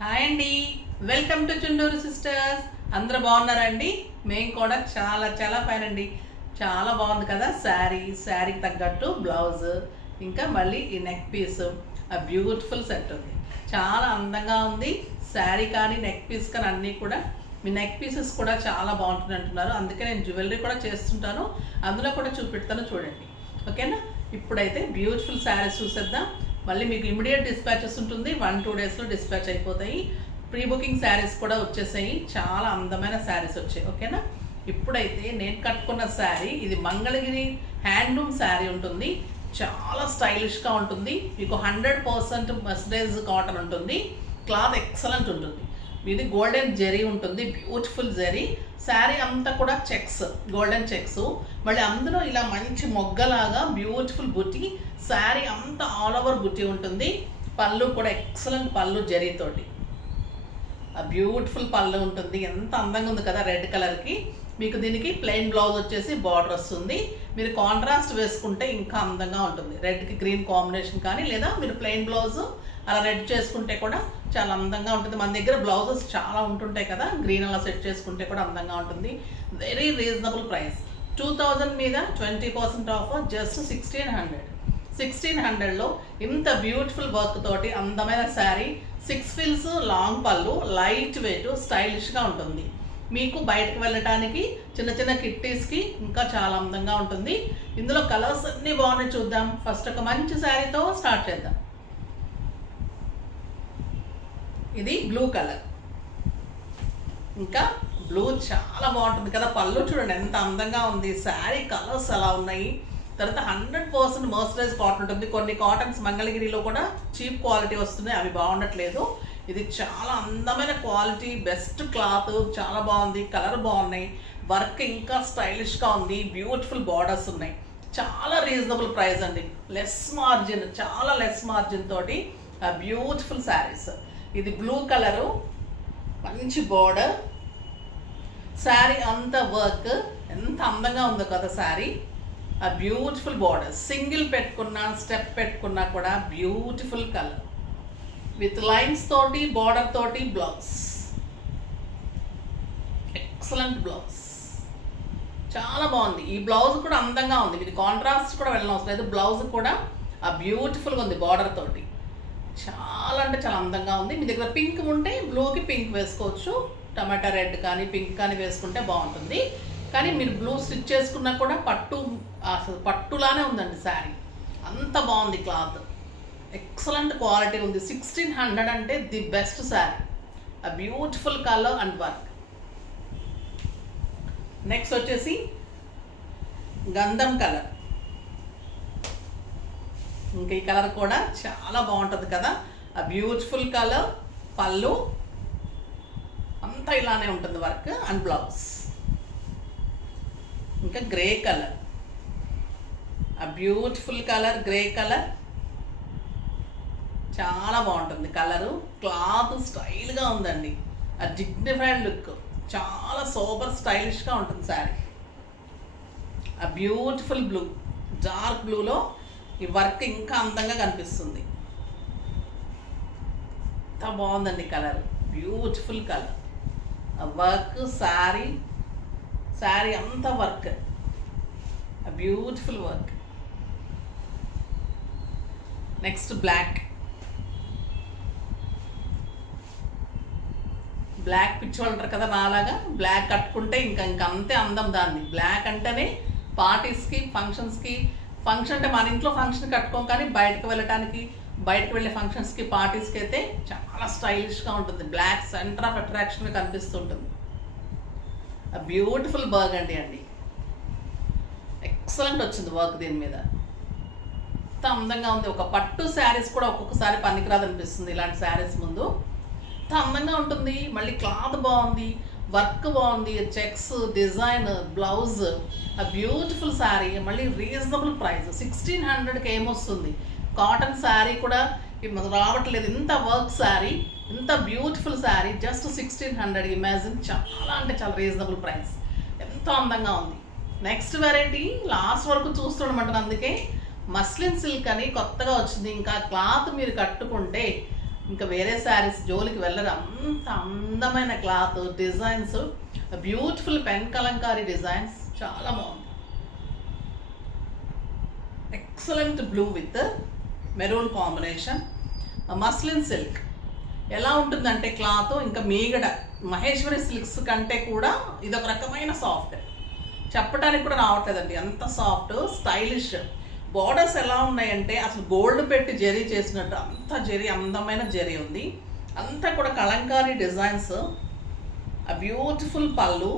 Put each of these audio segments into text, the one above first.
Hi అండి, welcome to Chunduru sisters. అందరూ బాగున్నారా అండి? మేము కూడా చాలా చాలా ఫైన్ అండి. చాలా బాగుంది కదా శారీకి తగ్గట్టు బ్లౌజ్, ఇంకా మళ్ళీ ఈ నెక్ పీస్, ఆ బ్యూటిఫుల్ సెట్ ఉంది. చాలా అందంగా ఉంది శారీ కానీ నెక్ పీస్ కానీ అన్నీ కూడా. మీ నెక్ పీసెస్ కూడా చాలా బాగుంటుంది అంటున్నారు, అందుకే నేను జ్యువెలరీ కూడా చేస్తుంటాను, అందులో కూడా చూపెడతాను చూడండి. ఓకేనా? ఇప్పుడైతే బ్యూటిఫుల్ శారీస్ చూసేద్దాం. మళ్ళీ మీకు ఇమీడియట్ డిస్పాచెస్ ఉంటుంది, 1-2 డేస్లో డిస్పాచ్ అయిపోతాయి. ప్రీ బుకింగ్ శారీస్ కూడా వచ్చేసాయి, చాలా అందమైన శారీస్ వచ్చాయి. ఓకేనా? ఇప్పుడైతే నేను కట్టుకున్న శారీ ఇది మంగళగిరి హ్యాండ్లూమ్ శారీ ఉంటుంది. చాలా స్టైలిష్గా ఉంటుంది. మీకు 100% మస్టరైజ్ కాటన్ ఉంటుంది. క్లాత్ ఎక్సలెంట్ ఉంటుంది. ఇది గోల్డెన్ జెరీ ఉంటుంది, బ్యూటిఫుల్ జెరీ. శారీ అంతా కూడా చెక్స్, గోల్డెన్ చెక్స్, మళ్ళీ అందులో ఇలా మంచి మొగ్గలాగా బ్యూటిఫుల్ బుట్టి. శారీ అంతా ఆల్ ఓవర్ బుట్టి ఉంటుంది. పళ్ళు కూడా ఎక్సలెంట్ పళ్ళు జరీతోటి, ఆ బ్యూటిఫుల్ పళ్ళు ఉంటుంది. ఎంత అందంగా ఉంది కదా రెడ్ కలర్కి. మీకు దీనికి ప్లెయిన్ బ్లౌజ్ వచ్చేసి బార్డర్ వస్తుంది. మీరు కాంట్రాస్ట్ వేసుకుంటే ఇంకా అందంగా ఉంటుంది. రెడ్కి గ్రీన్ కాంబినేషన్ కానీ, లేదా మీరు ప్లెయిన్ బ్లౌజ్ అలా రెడ్ చేసుకుంటే కూడా చాలా అందంగా ఉంటుంది. మన దగ్గర బ్లౌజెస్ చాలా ఉంటుంటాయి కదా, గ్రీన్ అలా సెట్ చేసుకుంటే కూడా అందంగా ఉంటుంది. Very reasonable price. 2000 మీద 20% ఆఫర్, జస్ట్ 1600లో ఇంత బ్యూటిఫుల్ వర్క్ తోటి అందమైన శారీ. 6 ఫిల్స్ లాంగ్ పళ్ళు, లైట్ వెయిట్, స్టైలిష్గా ఉంటుంది. మీకు బయటకు వెళ్ళటానికి చిన్న చిన్న కిట్టీస్కి ఇంకా చాలా అందంగా ఉంటుంది. ఇందులో కలర్స్ అన్నీ బాగున్నాయి, చూద్దాం. ఫస్ట్ ఒక మంచి శారీతో స్టార్ట్ చేద్దాం. ఇది బ్లూ కలర్, ఇంకా బ్లూ చాలా బాగుంటుంది కదా. పళ్ళు చూడండి ఎంత అందంగా ఉంది. శారీ కలర్స్ అలా ఉన్నాయి. తర్వాత 100% మర్సరైజ్ కాటన్ ఉంటుంది. కొన్ని కాటన్స్ మంగళగిరిలో కూడా చీప్ క్వాలిటీ వస్తున్నాయి, అవి బాగుండట్లేదు. ఇది చాలా అందమైన క్వాలిటీ, బెస్ట్ క్లాత్, చాలా బాగుంది. కలర్ బాగున్నాయి, వర్క్ ఇంకా స్టైలిష్గా ఉంది. బ్యూటిఫుల్ బార్డర్స్ ఉన్నాయి. చాలా రీజనబుల్ ప్రైస్ అండి. లెస్ మార్జిన్, చాలా లెస్ మార్జిన్ తోటి బ్యూటిఫుల్ శారీస్. ఇది బ్లూ కలరు, మంచి బార్డర్. శారీ అంతా వర్క్ ఎంత అందంగా ఉందో కదా శారీ. ఆ బ్యూటిఫుల్ బార్డర్, సింగిల్ పెట్టుకున్నా స్టెప్ పెట్టుకున్నా కూడా బ్యూటిఫుల్ కలర్ విత్ లైన్స్ తోటి, బార్డర్ తోటి బ్లౌజ్. ఎక్సలెంట్ బ్లౌజ్, చాలా బాగుంది. ఈ బ్లౌజ్ కూడా అందంగా ఉంది. ఇది కాంట్రాస్ట్ కూడా వెళ్ళనవసరం లేదు. బ్లౌజ్ కూడా ఆ బ్యూటిఫుల్గా ఉంది బార్డర్ తోటి. చాలా అంటే చాలా అందంగా ఉంది. మీ దగ్గర పింక్ ఉంటే బ్లూకి పింక్ వేసుకోవచ్చు, టమాటా రెడ్ కానీ పింక్ కానీ వేసుకుంటే బాగుంటుంది. కానీ మీరు బ్లూ స్టిచ్ చేసుకున్నా కూడా అసలు పట్టులానే ఉందండి శారీ. అంత బాగుంది క్లాత్, ఎక్సలెంట్ క్వాలిటీ ఉంది. 1600 అంటే ది బెస్ట్ శారీ. ఆ beautiful colour and work. Next వచ్చేసి గంధం కలర్. ఇంకా ఈ కలర్ కూడా చాలా బాగుంటుంది కదా. ఆ బ్యూటిఫుల్ కలర్, పళ్ళు అంతా ఇలానే ఉంటుంది వర్క్ అండ్ బ్లౌజ్. ఇంకా గ్రే కలర్, ఆ బ్యూటిఫుల్ కలర్ గ్రే కలర్, చాలా బాగుంటుంది కలరు. క్లాత్ స్టైల్గా ఉందండి, ఆ డిగ్నిఫైడ్ లుక్, చాలా సూపర్ స్టైలిష్గా ఉంటుంది శారీ. ఆ బ్యూటిఫుల్ బ్లూ, డార్క్ బ్లూలో ఈ వర్క్ ఇంకా అందంగా కనిపిస్తుంది. ఎంత బాగుందండి కలర్, బ్యూటిఫుల్ కలర్. ఆ వర్క్ శారీ అంతా వర్క్, ఆ బ్యూటిఫుల్ వర్క్. నెక్స్ట్ బ్లాక్ పిచ్చోళ్ళు అంటారు కదా నాలాగా. బ్లాక్ కట్టుకుంటే ఇంకా అంతే అందం దాన్ని. బ్లాక్ అంటేనే పార్టీస్కి, ఫంక్షన్స్కి. ఫంక్షన్ అంటే మన ఇంట్లో ఫంక్షన్ కట్టుకోం, కానీ బయటకు వెళ్ళే ఫంక్షన్స్కి, పార్టీస్కి అయితే చాలా స్టైలిష్గా ఉంటుంది. బ్లాక్ సెంటర్ ఆఫ్ అట్రాక్షన్గా కనిపిస్తుంటుంది. ఆ బ్యూటిఫుల్ బర్గండి అండి, ఎక్సలెంట్ వచ్చింది వర్క్ దీని మీద. ఎంత అందంగా ఉంది. ఒక పట్టు శారీస్ కూడా ఒక్కొక్కసారి పనికిరాదు అనిపిస్తుంది ఇలాంటి శారీస్ ముందు. ఎంత అందంగా ఉంటుంది. మళ్ళీ క్లాత్ బాగుంది, వర్క్ బాగుంది, చెక్స్, డిజైన్, బ్లౌజ్, ఆ బ్యూటిఫుల్ శారీ. మళ్ళీ రీజనబుల్ ప్రైస్. 1600కి ఏమొస్తుంది? కాటన్ శారీ కూడా రావట్లేదు. ఇంత వర్క్ శారీ, ఇంత బ్యూటిఫుల్ శారీ, జస్ట్ 1600. ఇమాజిన్, చాలా అంటే చాలా రీజనబుల్ ప్రైస్. ఎంతో అందంగా ఉంది. నెక్స్ట్ వెరైటీ లాస్ట్ వరకు చూస్తుండమంటాను, అందుకే మస్లిన్ సిల్క్ అని కొత్తగా వచ్చింది. ఇంకా క్లాత్ మీరు కట్టుకుంటే ఇంకా వేరే శారీస్ జోలికి వెళ్ళరు. అంత అందమైన cloth, designs, beautiful pen Kalamkari designs, చాలా బాగుంది. Excellent blue with maroon combination, muslin silk. ఎలా ఉంటుందంటే క్లాత్ ఇంకా మీగడ మహేశ్వరి సిల్క్స్ కంటే కూడా ఇదొక రకమైన సాఫ్ట్, చెప్పడానికి కూడా రావట్లేదండి, అంత సాఫ్ట్, స్టైలిష్. బోర్డర్స్ ఎలా ఉన్నాయంటే అసలు గోల్డ్ పెట్టి జరీ చేసినట్టు అంత జరీ, అందమైన జరీ ఉంది. అంతా కూడా కలంకారీ డిజైన్స్, ఆ బ్యూటిఫుల్ పళ్ళు.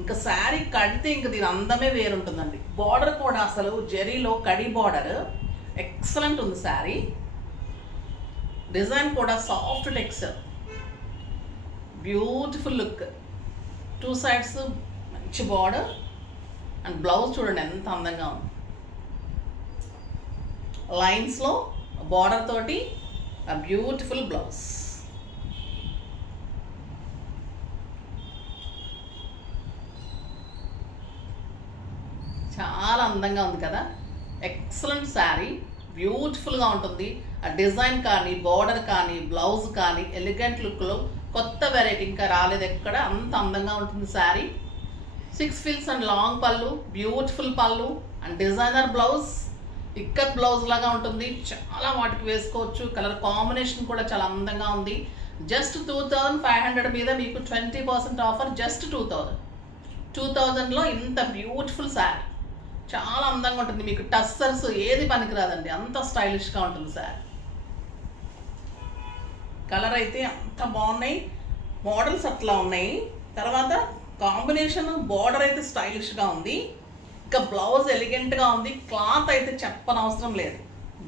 ఇంకా శారీ కడితే ఇంకా దీని అందమే వేరుంటుందండి. బార్డర్ కూడా అసలు జరీలో కడి బార్డర్ ఎక్సలెంట్ ఉంది. శారీ డిజైన్ కూడా soft texture, beautiful look. 2 sides మంచి బార్డర్ అండ్ బ్లౌజ్ చూడండి ఎంత అందంగా ఉంది. లైన్స్లో బార్డర్ తోటి ఆ బ్యూటిఫుల్ బ్లౌజ్. చాలా అందంగా ఉంది కదా, ఎక్సలెంట్ శారీ, బ్యూటిఫుల్గా ఉంటుంది. ఆ డిజైన్ కానీ, బార్డర్ కానీ, బ్లౌజ్ కానీ ఎలిగెంట్ లుక్లో కొత్త వెరైటీ ఇంకా రాలేదు ఎక్కడ, అంత అందంగా ఉంటుంది శారీ. 6 frills అండ్ లాంగ్ పళ్ళు, బ్యూటిఫుల్ పళ్ళు and designer blouse, ikat blouse లాగా ఉంటుంది. చాలా వాటికి వేసుకోవచ్చు. కలర్ కాంబినేషన్ కూడా చాలా అందంగా ఉంది. జస్ట్ 2500 మీద మీకు 20% ఆఫర్. జస్ట్ 2000లో ఇంత బ్యూటిఫుల్ శారీ, చాలా అందంగా ఉంటుంది. మీకు టస్సర్స్ ఏది పనికిరాదండి, అంత స్టైలిష్గా ఉంటుంది శారీ. కలర్ అయితే అంత బాగున్నాయి, మోడల్స్ అట్లా ఉన్నాయి. తర్వాత కాంబినేషన్, బార్డర్ అయితే స్టైలిష్గా ఉంది. ఇంకా బ్లౌజ్ ఎలిగెంట్గా ఉంది. క్లాత్ అయితే చెప్పనవసరం లేదు.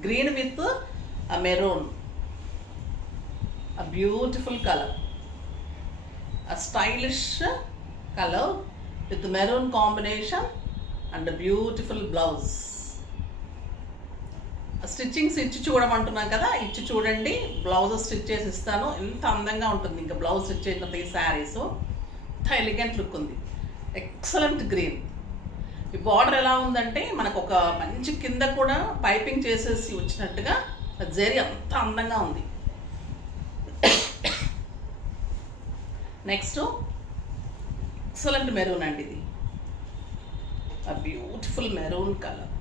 Green with maroon, beautiful colour, stylish colour with maroon combination and beautiful blouse. Stitchings ఇచ్చి చూడమంటున్నాం కదా, ఇచ్చి చూడండి. బ్లౌజ్ స్టిచ్ చేసి ఇస్తాను. ఎంత అందంగా ఉంటుంది ఇంకా బ్లౌజ్ స్టిచ్ చేసిన ఈ శారీస్. ఎంత ఎలిగెంట్ లుక్ ఉంది, ఎక్సలెంట్ గ్రీన్. ఈ బార్డర్ ఎలా ఉందంటే మనకు ఒక మంచి కింద కూడా పైపింగ్ చేసేసి వచ్చినట్టుగా జరీ అంత అందంగా ఉంది. నెక్స్ట్ ఎక్సలెంట్ మెరూన్ అండి, ఇది ఆ beautiful maroon colour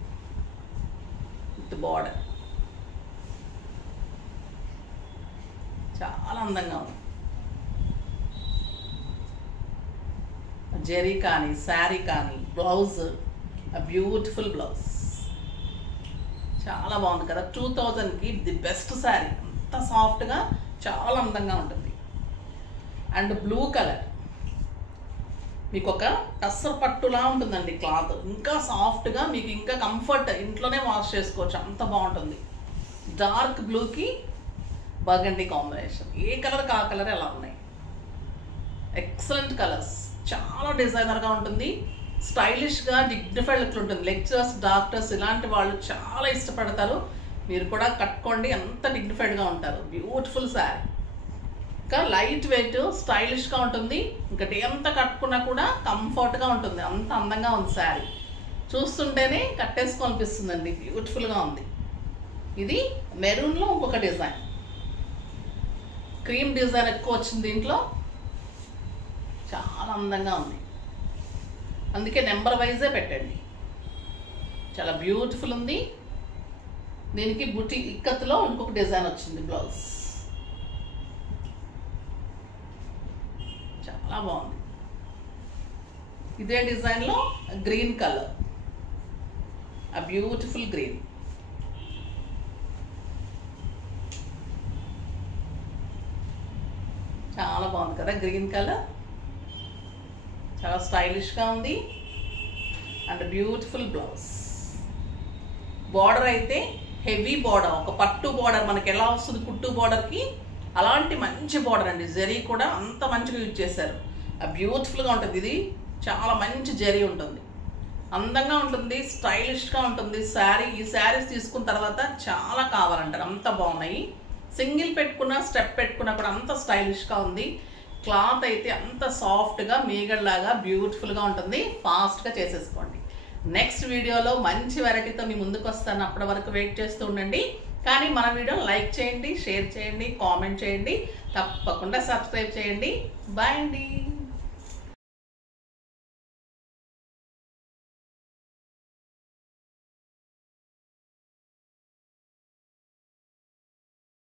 with border, చాలా అందంగా ఉంది. జరీ కానీ, శారీ కానీ, బ్లౌజ్, బ్యూటిఫుల్ బ్లౌజ్, చాలా బాగుంది కదా. 2000కి ది బెస్ట్ శారీ, అంత సాఫ్ట్గా చాలా అందంగా ఉంటుంది. అండ్ బ్లూ కలర్ మీకు ఒక టస్సర్ పట్టులా ఉంటుందండి క్లాత్, ఇంకా సాఫ్ట్గా, మీకు ఇంకా కంఫర్ట్, ఇంట్లోనే వాష్ చేసుకోవచ్చు, అంత బాగుంటుంది. డార్క్ బ్లూకి బర్గండీ కాంబినేషన్, ఏ కలర్ ఆ కలర్ ఎలా ఉన్నాయి, ఎక్సలెంట్ కలర్స్. చాలా డిజైనర్గా ఉంటుంది, స్టైలిష్గా, డిగ్నిఫైడ్ లుక్ ఉంటుంది. లెక్చరర్స్, డాక్టర్స్ ఇలాంటి వాళ్ళు చాలా ఇష్టపడతారు. మీరు కూడా కట్టుకోండి, అంత డిగ్నిఫైడ్గా ఉంటారు. బ్యూటిఫుల్ శారీ, ఇంకా లైట్ వెయిట్, స్టైలిష్గా ఉంటుంది. ఇంకా డే అంతా కట్టుకున్నా కూడా కంఫర్ట్గా ఉంటుంది, అంత అందంగా ఉంది శారీ. చూస్తుంటేనే కట్టేసుకోనిపిస్తుందండి, బ్యూటిఫుల్గా ఉంది. ఇది మెరూన్లో ఇంకొక డిజైన్, క్రీమ్ డిజైన్ ఎక్కువ వచ్చింది దీంట్లో, చాలా అందంగా ఉంది. అందుకే నెంబర్ వైజే పెట్టండి, చాలా బ్యూటిఫుల్ ఉంది. దీనికి బుటీ ఇక్కత్లో ఇంకొక డిజైన్ వచ్చింది బ్లౌజ్, చాలా బాగుంది. ఇదే డిజైన్లో గ్రీన్ కలర్, ఆ బ్యూటిఫుల్ గ్రీన్, చాలా బాగుంది కదా గ్రీన్ కలర్, చాలా స్టైలిష్గా ఉంది. And beautiful blouse. బార్డర్ అయితే హెవీ బార్డర్, ఒక పట్టు బార్డర్ మనకి ఎలా వస్తుంది కుట్టు బార్డర్కి, అలాంటి మంచి బార్డర్ అండి. జరీ కూడా అంత మంచిగా యూజ్ చేశారు, బ్యూటిఫుల్గా ఉంటుంది. ఇది చాలా మంచి జరీ ఉంటుంది, అందంగా ఉంటుంది, స్టైలిష్గా ఉంటుంది శారీ. ఈ శారీస్ తీసుకున్న తర్వాత చాలా కావాలంటారు, అంత బాగున్నాయి. సింగిల్ పెట్టుకున్నా, స్టెప్ పెట్టుకున్నా కూడా అంత స్టైలిష్గా ఉంది. క్లాత్ అయితే అంత సాఫ్ట్గా, మీగడ్లాగా బ్యూటిఫుల్గా ఉంటుంది. ఫాస్ట్గా చేసేసుకోండి. నెక్స్ట్ వీడియోలో మంచి వెరైటీతో మీ ముందుకు వస్తాను, అప్పటి వరకు వెయిట్ చేస్తూ ఉండండి. కానీ మన వీడియో లైక్ చేయండి, షేర్ చేయండి, కామెంట్ చేయండి, తప్పకుండా సబ్స్క్రైబ్ చేయండి. బాయ్ అండి.